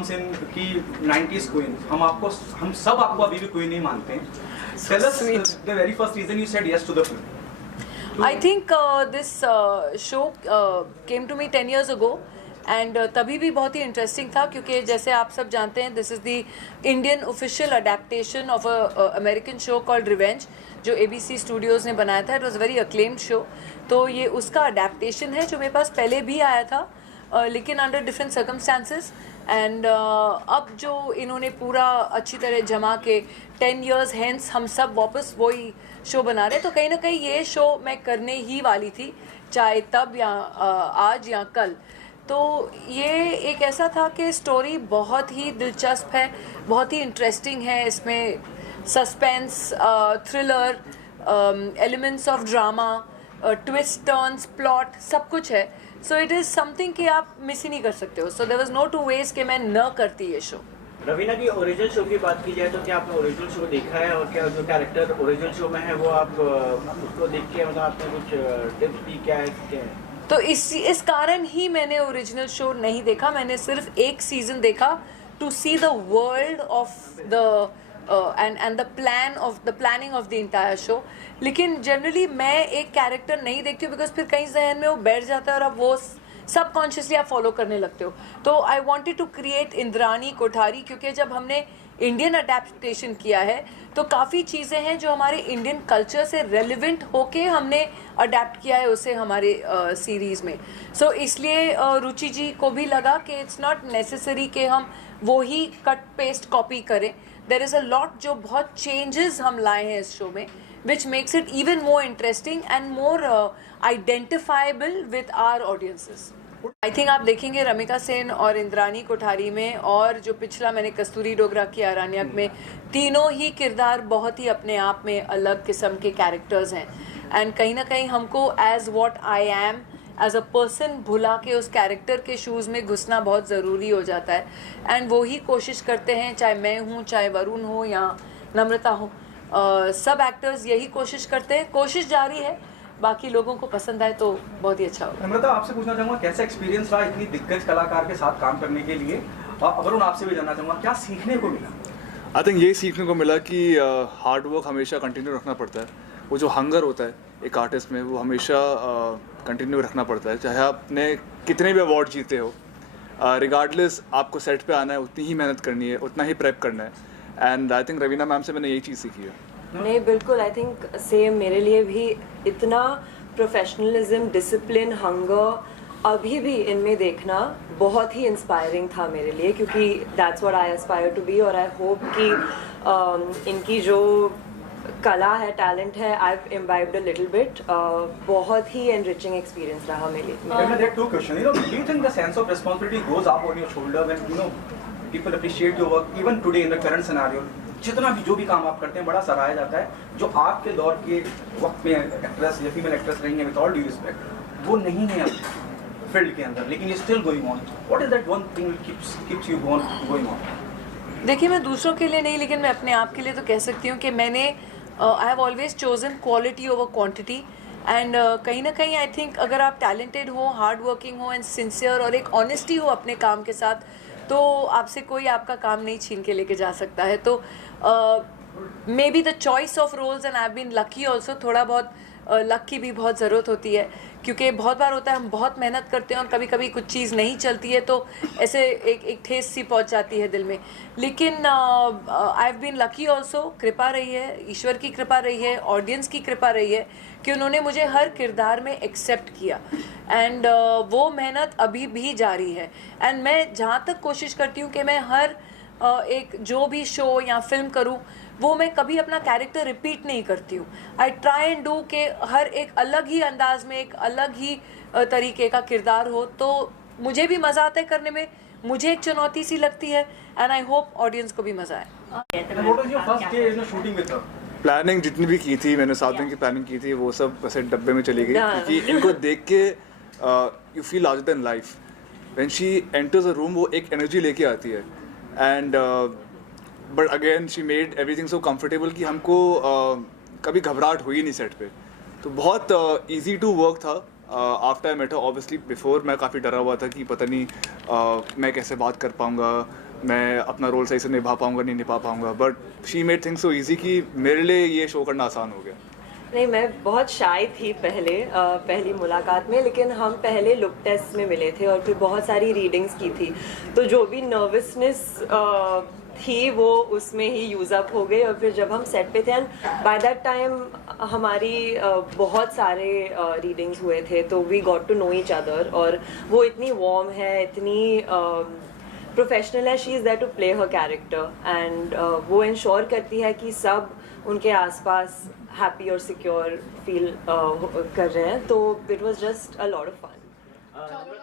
comes in कि 90s queen, हम सब आपको अभी भी queen ही मानते हैं. Tell us the very first reason you said yes to the film. I think this show came to me 10 years ago and तभी भी बहुत ही इंटरेस्टिंग था क्योंकि जैसे आप सब जानते हैं this is the Indian official adaptation of a American show called revenge जो ABC स्टूडियोज़ ने बनाया था. It was very acclaimed show. तो ये उसका अडेप्टेशन है जो मेरे पास पहले भी आया था लेकिन अंडर डिफरेंट सर्कमस्टांसेस. एंड अब जो इन्होंने पूरा अच्छी तरह जमा के 10 years हेंस हम सब वापस वही शो बना रहे हैं. तो कहीं ना कहीं ये शो मैं करने ही वाली थी चाहे तब या आज या कल. तो ये एक ऐसा था कि स्टोरी बहुत ही दिलचस्प है, बहुत ही इंटरेस्टिंग है. इसमें suspense, thriller, elements of drama, twist, turns, plot सब कुछ है. सो इट इज़ समथिंग कि आप मिस ही नहीं कर सकते हो. So there was no two ways कि मैं न करती ये शो. रवीना की ओरिजिनल शो की बात की जाए तो क्या आपने ओरिजिनल शो देखा है और क्या जो कैरेक्टर ओरिजिनल शो में है वो आप उसको देख के मतलब आपने कुछ टिप्स दी क्या है? तो इस कारण ही मैंने ओरिजिनल शो नहीं देखा. मैंने सिर्फ एक सीजन देखा to see the world of the and the planning of the entire show. लेकिन जनरली मैं एक कैरेक्टर नहीं देखती हूँ बिकॉज फिर कहीं जहन में वो बैठ जाता है और अब वो सबकॉन्शियसली आप फॉलो करने लगते हो. तो I wanted to create Indrani Kothari क्योंकि जब हमने इंडियन अडेप्टेशन किया है तो काफ़ी चीज़ें हैं जो हमारे इंडियन कल्चर से रेलिवेंट होके हमने अडेप्ट किया है उसे हमारे सीरीज़ में. सो इसलिए रुचि जी को भी लगा कि इट्स नॉट नेसेसरी कि हम वो ही कट पेस्ट कॉपी करें. देयर इज़ अ लॉट जो बहुत चेंजेस हम लाए हैं इस शो में which makes it even more interesting and more identifiable with our audiences. I think आप देखेंगे रमिका सेन और इंद्रानी कोठारी में और जो पिछला मैंने कस्तूरी डोगरा किया अरण्यक में तीनों ही किरदार बहुत ही अपने आप में अलग किस्म के कैरेक्टर्स हैं. एंड कहीं ना कहीं हमको as what I am as a person भुला के उस कैरेक्टर के शूज़ में घुसना बहुत ज़रूरी हो जाता है. एंड वो ही कोशिश करते हैं चाहे मैं हूँ चाहे वरुण हो या नम्रता हो. सब एक्टर्स यही कोशिश करते हैं. कोशिश जारी है. बाकी लोगों को पसंद आए तो बहुत ही अच्छा होगा. नम्रता आपसे पूछना चाहूँगा कैसा एक्सपीरियंस रहा इतनी दिग्गज कलाकार के साथ काम करने के लिए. वरुण आपसे भी जानना चाहूँगा क्या सीखने को मिला? आई थिंक ये सीखने को मिला कि हार्ड वर्क हमेशा कंटिन्यू रखना पड़ता है. वो जो हंगर होता है एक आर्टिस्ट में वो हमेशा कंटिन्यू रखना पड़ता है चाहे आपने कितने भी अवार्ड जीते हो. रिगार्डलेस आपको सेट पे आना है, उतनी ही मेहनत करनी है, उतना ही प्रेप करना है. And I think Raveena ma'am से मैंने यही चीज़ सीखी है. नहीं बिल्कुल आई थिंक सेम मेरे लिए भी इतना प्रोफेशनलिज्म, डिसिप्लिन, हंगर अभी भी इनमें देखना बहुत ही इंस्पायरिंग था मेरे लिए क्योंकि that's what I aspire to be. और आई होप कि इनकी जो कला है, टैलेंट है, I have imbibed a little bit. बहुत ही एनरिचिंग एक्सपीरियंस रहा मेरे लिए. There are two questions. Do you think the sense of responsibility goes up on your shoulder when people appreciate your work even today in the current scenario? जितना भी जो भी काम आप करते हैं बड़ा सराहा जाता है. जो आपके दौर के वक्त में एक्ट्रेस या फीमेल एक्ट्रेस रही हैं विद ऑल ड्यू रिस्पेक्ट वो नहीं है फील्ड के अंदर लेकिन ये still going on. What is that one thing keeps you going on? देखिए मैं दूसरों के लिए नहीं लेकिन मैं अपने आप के लिए तो कह सकती हूँ कि मैंने I have always chosen quality over quantity. And कहीं ना कहीं आई थिंक अगर आप टैलेंटेड हो, हार्ड वर्किंग हो एंड सिंसियर और एक ऑनेस्टी हो अपने काम के साथ तो आपसे कोई आपका काम नहीं छीन के लेके जा सकता है. तो maybe the choice of roles and I have been lucky also. थोड़ा बहुत लक की भी बहुत ज़रूरत होती है क्योंकि बहुत बार होता है हम बहुत मेहनत करते हैं और कभी कभी कुछ चीज़ नहीं चलती है तो ऐसे एक ठेस सी पहुंच जाती है दिल में. लेकिन I have been lucky also. कृपा रही है, ईश्वर की कृपा रही है, ऑडियंस की कृपा रही है कि उन्होंने मुझे हर किरदार में एक्सेप्ट किया. एंड वो मेहनत अभी भी जारी है. एंड मैं जहाँ तक कोशिश करती हूँ कि मैं हर एक जो भी शो या फिल्म करूँ वो मैं कभी अपना कैरेक्टर रिपीट नहीं करती हूँ. आई ट्राई एंड डू के हर एक अलग ही अंदाज में एक अलग ही तरीके का किरदार हो तो मुझे भी मज़ा आता है करने में. मुझे एक चुनौती सी लगती है एंड आई होप ऑडियंस को भी मज़ा आए. प्लानिंग जितनी भी की थी मैंने 7 दिन की प्लानिंग की थी वो सब वैसे डब्बे में चली गई क्योंकि इनको देख के you feel larger than life. When she enters a room वो एक एनर्जी लेके आती है. And but again she made everything so comfortable कि हमको कभी घबराहट हुई नहीं सेट पे. तो बहुत ईजी टू वर्क था. After I met her obviously before मैं काफ़ी डरा हुआ था कि पता नहीं मैं कैसे बात कर पाऊँगा, मैं अपना रोल सही से निभा पाऊँगा नहीं निभा पाऊँगा, but she made things so easy कि मेरे लिए ये शो करना आसान हो गया। नहीं, मैं बहुत शाय थी पहली मुलाकात में, लेकिन हम पहले लुक टेस्ट में मिले थे और फिर बहुत सारी रीडिंग्स की थी, तो जो भी नर्वसनेस थी वो उसमें ही यूज़ अप हो गई। और फिर जब हम सेट पे थे एंड बाय दैट टाइम हमारी बहुत सारे रीडिंग्स हुए थे, तो we got to know each other. और वो इतनी वार्म है, इतनी प्रोफेशनल है, she is there to play her character and वो इंश्योर करती है कि सब उनके आसपास हैप्पी और सिक्योर फील कर रहे हैं, तो it was just a lot of fun.